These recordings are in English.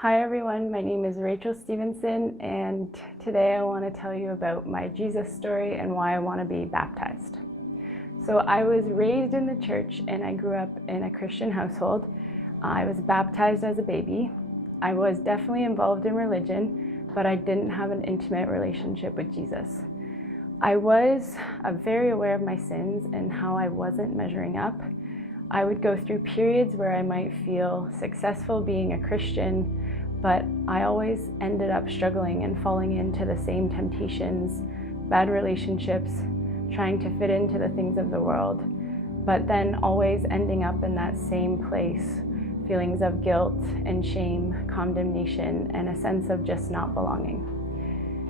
Hi everyone, my name is Rachel Stevenson, and today I want to tell you about my Jesus story and why I want to be baptized. So I was raised in the church and I grew up in a Christian household. I was baptized as a baby. I was definitely involved in religion, but I didn't have an intimate relationship with Jesus. I was very aware of my sins and how I wasn't measuring up. I would go through periods where I might feel successful being a Christian, but I always ended up struggling and falling into the same temptations, bad relationships, trying to fit into the things of the world, but then always ending up in that same place, feelings of guilt and shame, condemnation, and a sense of just not belonging.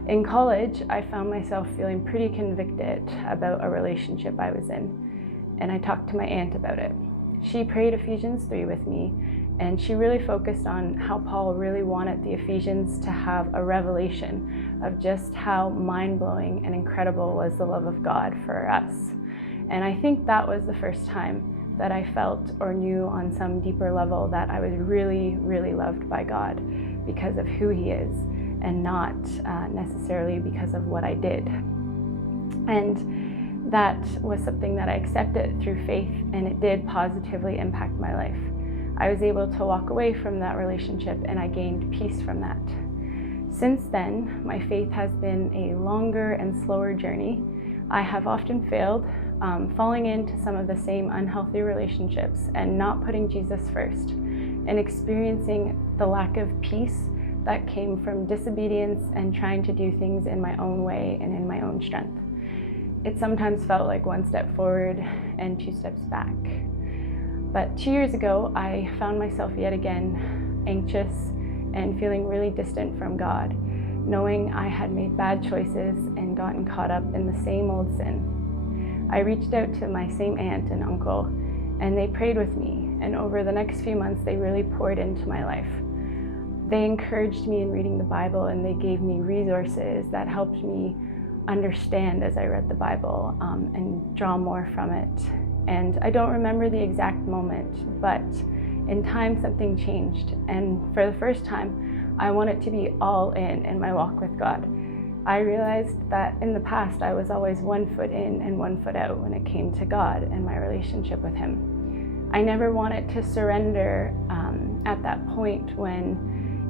In college, I found myself feeling pretty convicted about a relationship I was in, and I talked to my aunt about it. She prayed Ephesians 3 with me, and she really focused on how Paul really wanted the Ephesians to have a revelation of just how mind-blowing and incredible was the love of God for us. And I think that was the first time that I felt or knew on some deeper level that I was really, really loved by God because of who He is and not necessarily because of what I did. And that was something that I accepted through faith, and it did positively impact my life. I was able to walk away from that relationship and I gained peace from that. Since then, my faith has been a longer and slower journey. I have often failed, falling into some of the same unhealthy relationships and not putting Jesus first, and experiencing the lack of peace that came from disobedience and trying to do things in my own way and in my own strength. It sometimes felt like one step forward and two steps back. But 2 years ago, I found myself yet again anxious and feeling really distant from God, knowing I had made bad choices and gotten caught up in the same old sin. I reached out to my same aunt and uncle, and they prayed with me, and over the next few months, they really poured into my life. They encouraged me in reading the Bible, and they gave me resources that helped me understand as I read the Bible and draw more from it. And I don't remember the exact moment, but in time something changed. And for the first time, I wanted to be all in my walk with God. I realized that in the past, I was always 1 foot in and 1 foot out when it came to God and my relationship with Him. I never wanted to surrender at that point when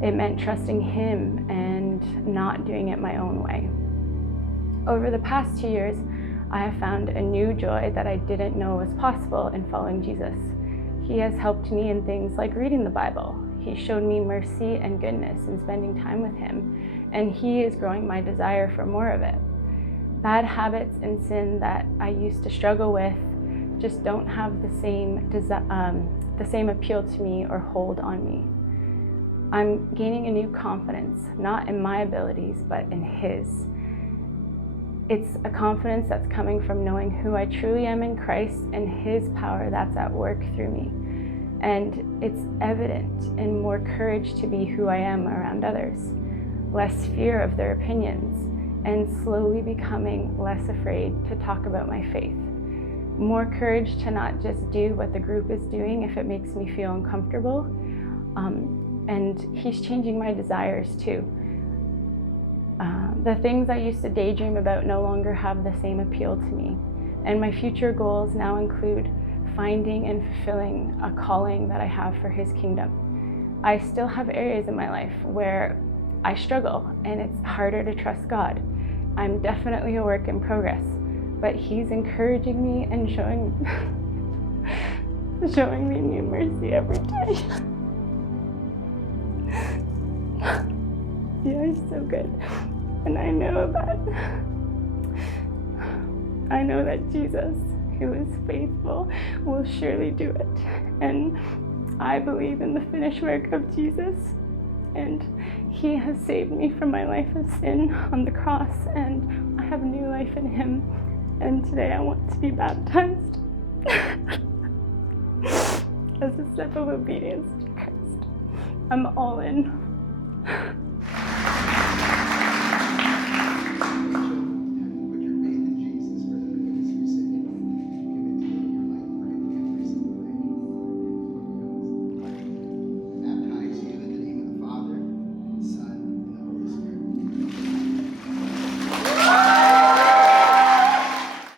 it meant trusting Him and not doing it my own way. Over the past 2 years, I have found a new joy that I didn't know was possible in following Jesus. He has helped me in things like reading the Bible. He showed me mercy and goodness in spending time with Him, and He is growing my desire for more of it. Bad habits and sin that I used to struggle with just don't have the same appeal to me or hold on me. I'm gaining a new confidence, not in my abilities, but in His. It's a confidence that's coming from knowing who I truly am in Christ and His power that's at work through me. And it's evident in more courage to be who I am around others, less fear of their opinions, and slowly becoming less afraid to talk about my faith. More courage to not just do what the group is doing if it makes me feel uncomfortable. And He's changing my desires too. The things I used to daydream about no longer have the same appeal to me, and my future goals now include finding and fulfilling a calling that I have for His kingdom. I still have areas in my life where I struggle and it's harder to trust God. I'm definitely a work in progress, but He's encouraging me and showing me new mercy every day. Yeah, He's so good. And I know that Jesus, who is faithful, will surely do it. And I believe in the finished work of Jesus. And He has saved me from my life of sin on the cross. And I have new life in Him. And today I want to be baptized as a step of obedience to Christ. I'm all in.